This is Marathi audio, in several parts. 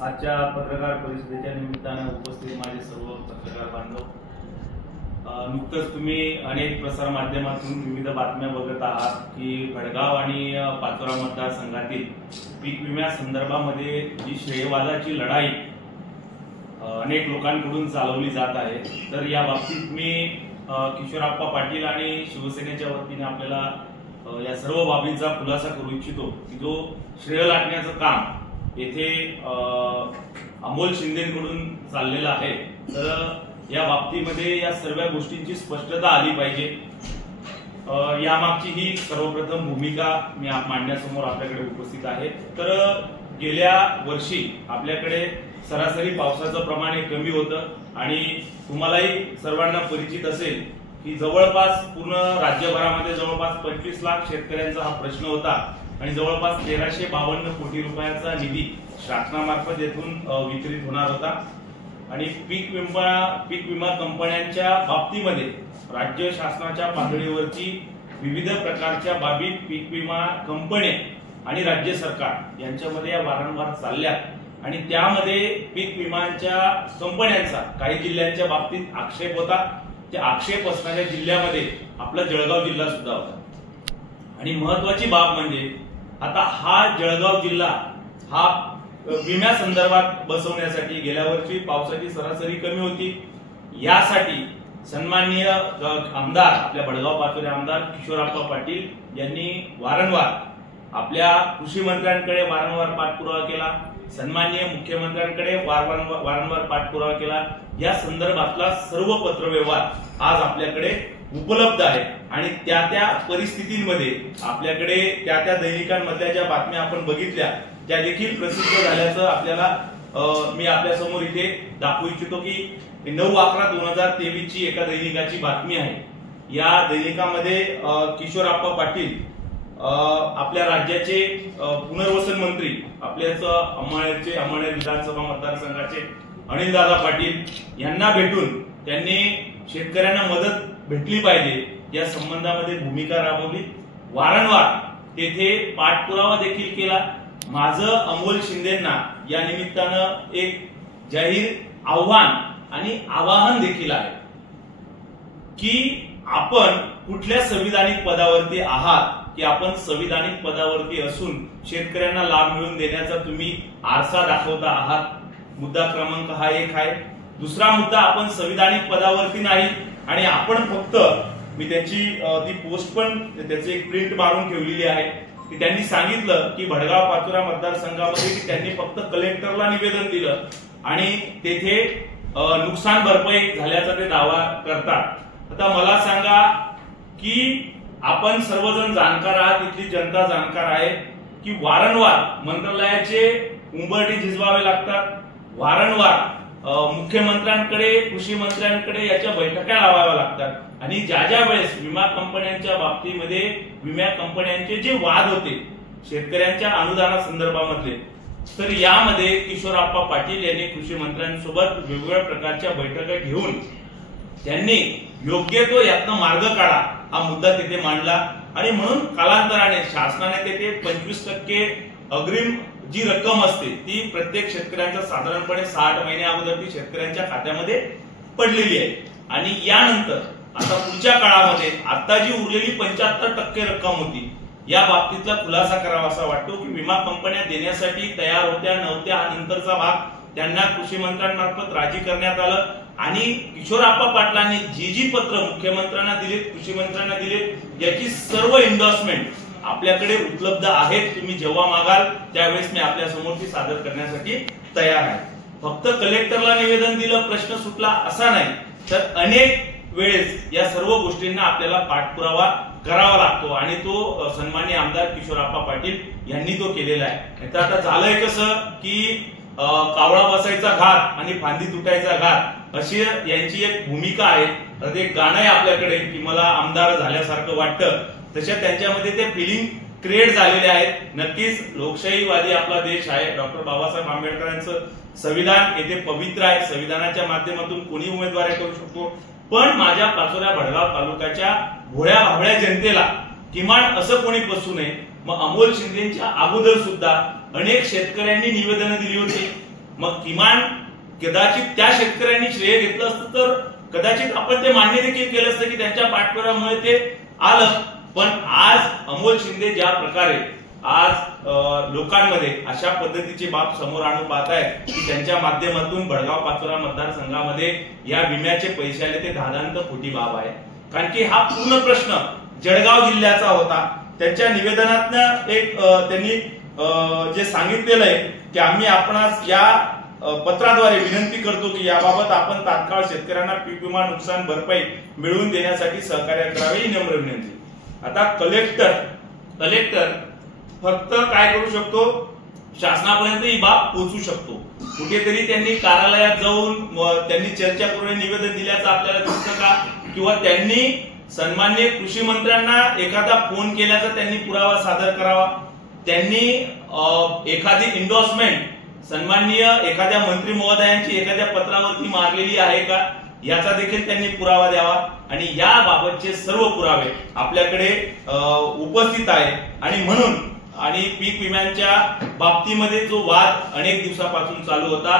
आजच्या पत्रकार परिषदेच्या निमित्तानं उपस्थित माझे सर्व पत्रकार बांधव, नुकतंच तुम्ही अनेक प्रसार माध्यमातून विविध बातम्या बघत आहात की भडगाव आणि पाचोरा मतदारसंघातील पीक विम्यासंदर्भामध्ये जी श्रेयवादाची लढाई अनेक लोकांकडून चालवली जात आहे। तर या बाबतीत मी किशोरप्पा पाटील आणि शिवसेनेच्या वतीने आपल्याला या सर्व बाबींचा खुलासा करू इच्छितो की जो श्रेय लाटण्याचं काम येथे अमोल शिंदेकडून चाललेलं आहे। तर या बाबतीमध्ये या सर्व गोष्टींची स्पष्टता आली पाहिजे। यामागची ही सर्वप्रथम भूमिका मी मांडण्यासमोर आपल्याकडे उपस्थित आहे। तर गेल्या वर्षी आपल्याकडे सरासरी पावसाचं प्रमाण कमी होतं आणि तुम्हालाही सर्वांना परिचित असेल की जवळपास पूर्ण राज्यभरामध्ये जवळपास 25 लाख शेतकऱ्यांचा हा प्रश्न होता आणि जवळपास 1352 कोटी रुपयाचा निधी शासनामार्फत येथून वितरित होणार होता। आणि पीक विमा कंपन्यांच्या बाबतीमध्ये राज्य शासनाच्या पातळीवरती विविध प्रकारच्या बाबी पीक विमा कंपन्या आणि राज्य सरकार यांच्यामध्ये या वारंवार चालल्यात आणि त्यामध्ये पीक विमाच्या कंपन्यांचा काही जिल्ह्यांच्या बाबतीत आक्षेप होता। त्या आक्षेप असणाऱ्या जिल्ह्यामध्ये आपला जळगाव जिल्हा सुद्धा होता। आणि महत्वाची बाब म्हणजे आता हा जळगाव जिल्हा हा विम्या संदर्भात बसवण्यासाठी गेल्या वर्षी पावसाची सरासरी कमी होती, यासाठी सन्माननीय आमदार आपल्या भडगाव पाचोरे आमदार किशोरप्पा पाटील यांनी वारंवार आपल्या कृषी मंत्र्यांकडे वारंवार पाठपुरावा केला, सन्माननीय मुख्यमंत्र्यांकडे वारंवार पाठपुरावा केला। या संदर्भातला सर्व पत्रव्यवहार आज आपल्याकडे उपलब्ध आहे आणि त्या परिस्थितींमध्ये आपल्याकडे त्या दैनिकांमधल्या ज्या बातम्या आपण बघितल्या त्या देखील प्रसिद्ध झाल्याचं आपल्याला मी आपल्या समोर इथे दाखवू इच्छितो की 9/11/2023 ची एका दैनिकाची बातमी आहे। या दैनिकामध्ये किशोरप्पा पाटील आपल्या राज्याचे पुनर्वसन मंत्री आपल्याच अमळनेर विधानसभा मतदारसंघाचे अनिलदादा पाटील यांना भेटून त्यांनी शेतकऱ्यांना मदत भेटली पाहिजे या संबंधामध्ये भूमिका राबवली, वारंवार तेथे पाठपुरावा देखील केला। माझं अमोल शिंदेंना या निमित्तानं एक जाहीर आव्हान आणि आवाहन देखील आहे की आपण कुठल्या संविधानिक पदावरती आहात की आपण संविधानिक पदावरती असून शेतकऱ्यांना लाभ मिळवून देण्याचा तुम्ही आरसा दाखवता आहात। मुद्दा क्रमांक हा एक आहे। दुसरा मुद्दा, आपण संविधानिक पदावरती नाही आणि आपण फक्त मी त्याची ती पोस्ट पण त्याची एक प्रिंट मारून ठेवलेली आहे की त्यांनी सांगितलं की भडगाव पाचोरा मतदारसंघामध्ये की त्यांनी फक्त कलेक्टरला निवेदन दिलं आणि तेथे नुकसान भरपाई झाल्याचा ते दावा करतात। आता मला सांगा की आपण सर्वजण जाणकार आहात, इथली जनता जाणकार आहे की वारंवार मंत्रालयाचे उंबरठे झिजवावे लागतात, वारंवार मुख्यमंत्र्यांकडे कृषी मंत्र्यांकडे याच्या बैठका लावाव्या लागतात आणि ज्या वेळेस विमा कंपन्यांच्या बाबतीमध्ये विमा कंपन्यांचे जे वाद होते शेतकऱ्यांच्या अनुदाना संदर्भामधले, तर यामध्ये किशोरप्पा पाटील यांनी कृषी मंत्र्यांसोबत वेगवेगळ्या प्रकारच्या बैठका घेऊन त्यांनी योग्य तो यातनं मार्ग काढा हा मुद्दा तिथे मांडला आणि म्हणून कालांतराने शासनाने तेथे 25% अग्रिम जी रक्कम असते ती प्रत्येक शेतकऱ्यांच्या साधारणपणे 60 महिने अगोदर ती शेतकऱ्यांच्या खात्यामध्ये पडलेली आहे। आणि यानंतर आता पुढच्या काळामध्ये आता जी उरलेली 75% रक्कम होती या बाबतीतला खुलासा करावा असा वाटतो की विमा कंपन्या देण्यासाठी तयार होत्या नव्हत्या हा नंतरचा भाग, त्यांना कृषी मंत्र्यांमार्फत राजी करण्यात आलं आणि किशोरप्पा पाटलांनी जी पत्र मुख्यमंत्र्यांना दिलीत कृषी मंत्र्यांना दिलीत याची सर्व एन्डॉर्समेंट आपल्याकडे उपलब्ध आहेत। तुम्ही जेव्हा मागाल त्यावेळेस मी आपल्या समोर ती सादर करण्यासाठी तयार आहे। फक्त कलेक्टरला निवेदन दिलं प्रश्न सुटला असा नाही, तर अनेक वेळेस या सर्व गोष्टींना आपल्याला पाठपुरावा करावा लागतो आणि तो सन्माननीय आमदार किशोरप्पा पाटील यांनी तो केलेला आहे। तर आता झालंय कसं की कावळा बसायचा घात आणि फांदी तुटायचा घात अशी यांची एक भूमिका आहे। तर एक गाणं आहे आपल्याकडे की मला आमदार झाल्यासारखं वाटतं, तशा त्यांच्यामध्ये ते फिलिंग क्रिएट झालेले आहेत। नक्कीच लोकशाहीवादी आपला देश आहे, डॉक्टर बाबासाहेब आंबेडकरांचं संविधान येथे पवित्र आहे, संविधानाच्या माध्यमातून कोणी उमेदवारी करू शकतो, पण माझ्या पाचोरा भडगाव तालुक्याच्या भोळ्या भाबड्या जनतेला किमान असं कोणी फसू नये मग अमोल शिंदेच्या अगोदर सुद्धा अनेक शेतकऱ्यांनी निवेदन दिली होती मग किमान कदाचित त्या शेतकऱ्यांनी श्रेय घेतलं असतं तर कदाचित आपण ते मान्य देखील केलं असतं की त्यांच्या पाठपुराव्यामुळे ते आलं. पण आज अमोल शिंदे ज्या प्रकारे आज लोकांमध्ये अशा पद्धतीची बाब समोर आणून पाहत आहेत की त्यांच्या माध्यमातून भडगाव पाचोरा मतदारसंघामध्ये या विम्याचे पैसे आले, ते दादांत खोटी बाब आहे. कारण की हा पूर्ण प्रश्न जळगाव जिल्ह्याचा होता. त्यांच्या निवेदनातनं एक त्यांनी जे सांगितलेलं आहे की आम्ही आपणास या पत्राद्वारे विनंती करतो की याबाबत आपण तात्काळ शेतकऱ्यांना पीक विमा नुकसान भरपाई मिळवून देण्यासाठी सहकार्य करावे, ही नम्र विनंती. आता कलेक्टर फक्त काय करू शकतो, शासनापर्यंत ही बाब पोहोचू शकतो. कुठेतरी त्यांनी कार्यालयात जाऊन त्यांनी चर्चा करून निवेदन दिल्याचं आपल्याला दिसतं का, किंवा त्यांनी सन्माननीय कृषी मंत्र्यांना एखादा फोन केल्याचा त्यांनी पुरावा सादर करावा, त्यांनी एखादी इंडोर्समेंट सन्माननीय एखाद्या मंत्री महोदयांची एखाद्या पत्रावरती मारलेली आहे का, याचा देखील त्यांनी पुरावा द्यावा. आणि याबाबतचे सर्व पुरावे आपल्याकडे उपस्थित आहे. आणि म्हणून आणि पीक विम्यांच्या बाबतीमध्ये जो वाद अनेक दिवसापासून चालू होता,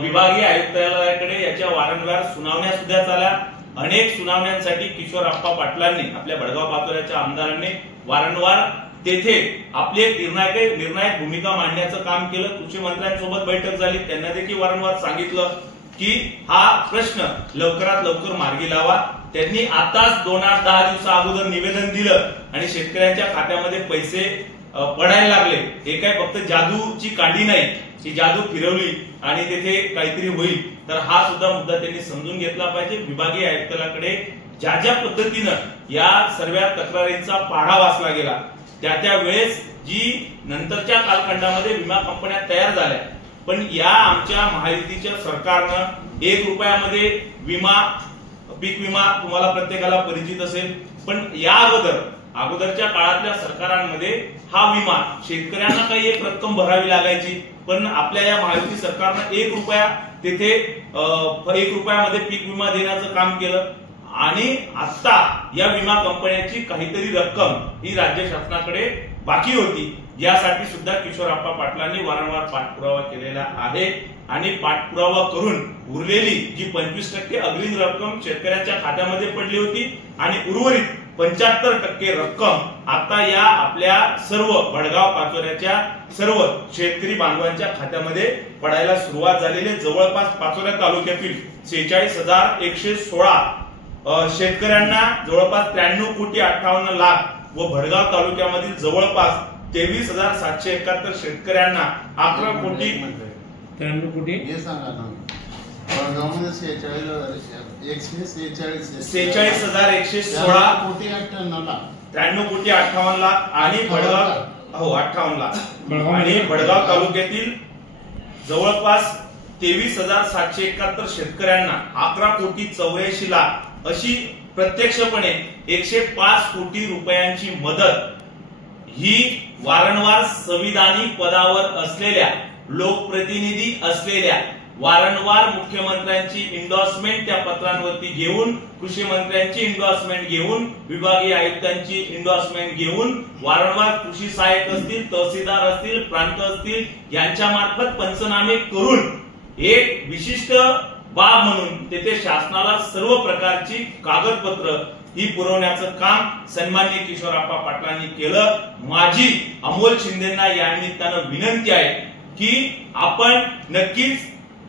विभागीय आयुक्तालयाकडे याच्या वारंवार सुनावण्या सुद्धा झाल्या. अनेक सुनावण्यांसाठी किशोरप्पा पाटलांनी, आपल्या भडगाव पाचोऱ्याच्या आमदारांनी वारंवार तेथे आपली एक निर्णायक भूमिका मांडण्याचं काम केलं. कृषी मंत्र्यांसोबत बैठक झाली, त्यांना देखील वारंवार सांगितलं की हा प्रश्न लवकरात लवकर मार्गी लावा. त्यांनी आताच 10 दिवसा अगोदर निवेदन दिलं आणि शेतकऱ्यांच्या खात्यामध्ये पैसे पडायला लागले. हे काय फक्त जादूची कांडी नाही की जादू फिरवली आणि तेथे काहीतरी होईल. तर हा सुद्धा मुद्दा त्यांनी समजून घेतला पाहिजे. विभागीय आयुक्तालयाकडे ज्या पद्धतीनं या सर्व तक्रारींचा पाढा वाचला गेला, त्या वेळेस जी नंतरच्या कालखंडामध्ये विमा कंपन्या तयार झाल्या, पण या आमच्या महायुतीच्या सरकारनं 1 रुपयामध्ये विमा, पीक विमा तुम्हाला प्रत्येकाला परिचित असेल, पण या अगोदरच्या काळातल्या सरकारांमध्ये हा विमा शेतकऱ्यांना काही एक रक्कम भरावी लागायची, पण आपल्या या महायुती सरकारनं 1 रुपया तेथे 1 रुपयामध्ये पीक विमा देण्याचं काम केलं. आणि आता या विमा कंपन्यांची काहीतरी रक्कम ही राज्य शासनाकडे बाकी होती, यासाठी सुद्धा किशोरप्पा पाटलांनी वारंवार पाठपुरावा केलेला आहे. आणि पाठपुरावा करून उरलेली जी 25% अग्रिम रक्कम शेतकऱ्यांच्या खात्यामध्ये पडली होती आणि उर्वरित 75% रक्कम आता या आपल्या सर्व भडगाव पाचोऱ्याच्या सर्व शेतकरी बांधवांच्या खात्यामध्ये पडायला सुरुवात झालेली. जवळपास पाचोऱ्या तालुक्यातील 46,116 शेतकऱ्यांना जवळपास 93,58,00,000 व भडगाव तालुक्यामधील जवळपास 23,771 शेतकऱ्यांना 11 कोटी 93 कोटी हे सांगा ना. भडगावमध्ये 46,116 कोटी 98,00,000 93 कोटी 58,00,000 आणि भडगाव 58,00,000 आणि भडगाव तालुक्यातील जवळपास 23,771 शेतकऱ्यांना 11 कोटी 84,00,000 अशी प्रत्यक्षपणे 105 कोटी रुपयांची मदत ही वारंवार संविधानिक पदावर असलेल्या, लोकप्रतिनिधी असलेल्या, वारंवार मुख्यमंत्र्यांची इंडोर्समेंट त्या पत्रांवरती घेऊन, कृषी मंत्र्यांची इंडोर्समेंट घेऊन, विभागीय आयुक्तांची इंडोर्समेंट घेऊन, वारंवार कृषी सहाय्यक असतील, तहसीलदार असतील, प्रांत असतील, यांच्या मार्फत पंचनामे करून एक विशिष्ट बाब म्हणून तेथे शासनाला सर्व प्रकारची कागदपत्र ही पुरवण्याचं काम सन्माननीय किशोरप्पा पाटलांनी केलं. माझी अमोल शिंदेना या निमित्तानं विनंती आहे की आपण नक्कीच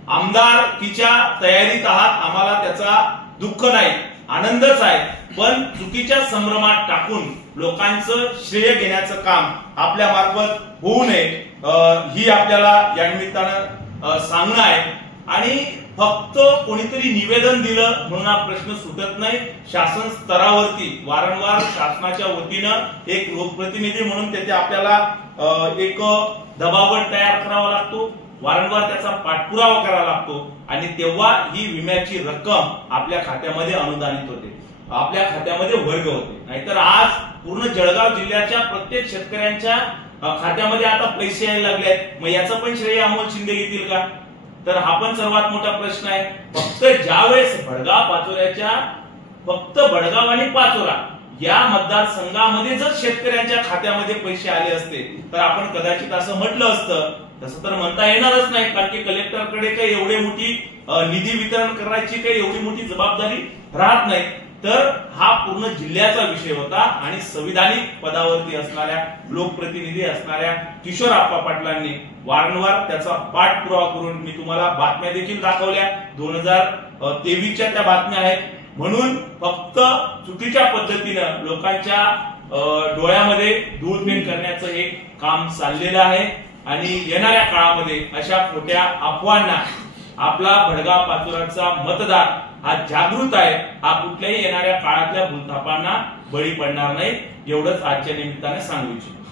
आमदारकीच्या तयारीत आहात, आम्हाला त्याचा दुःख नाही, आनंदच आहे, पण चुकीच्या संभ्रमात टाकून लोकांचं श्रेय घेण्याचं काम आपल्या मार्फत होऊ नये, ही आपल्याला या निमित्तानं सांगणं आहे. आणि फक्त कोणीतरी निवेदन दिलं म्हणून हा प्रश्न सुटत नाही. शासन स्तरावरती वारंवार शासनाच्या वतीनं एक लोकप्रतिनिधी म्हणून तेथे आपल्याला एक दबावगट तयार करावा लागतो, वारंवार त्याचा पाठपुरावा करावा लागतो आणि तेव्हा ही विम्याची रक्कम आपल्या खात्यामध्ये अनुदानित होते, आपल्या खात्यामध्ये वर्ग होते. नाहीतर आज पूर्ण जळगाव जिल्ह्याच्या प्रत्येक शेतकऱ्यांच्या खात्यामध्ये आता पैसे यायला लागले आहेत. मग याचं पण श्रेय अमोल शिंदे घेतील का? तर हा पण सर्वात मोठा प्रश्न आहे. फक्त ज्यावेळेस भडगाव आणि पाचोरा या मतदारसंघामध्ये जर शेतकऱ्यांच्या खात्यामध्ये पैसे आले असते तर आपण कदाचित असं म्हटलं असतं. तसं तर म्हणता येणारच नाही, कारण की कलेक्टर सरकारकडे काही एवढी मोठी निधी वितरण करायची काही एवढी मोठी जबाबदारी राहत नाही, तर हा पूर्ण जिल्ह्याचा विषय होता आणि संविधानिक पदावरती असणाऱ्या लोकप्रतिनिधी असणाऱ्या किशोर आप्पा पाटलांनी वारंवार त्याचा पाठपुरावा करून मी तुम्हाला बातम्या देखील दाखवल्या. 2023च्या त्या बातम्या आहेत. म्हणून फक्त चुकीच्या पद्धतीनं लोकांच्या डोळ्यामध्ये धूळफेक करण्याचं एक काम चाललेलं आहे आणि येणाऱ्या काळामध्ये अशा खोट्या अफवांना आपला भडगाव पाचोराचा मतदार हा जागृत आहे. हा कुठल्याही येणाऱ्या काळातल्या भूलथापांना बळी पडणार नाही, एवढंच आजच्या निमित्ताने सांगू इच्छितो.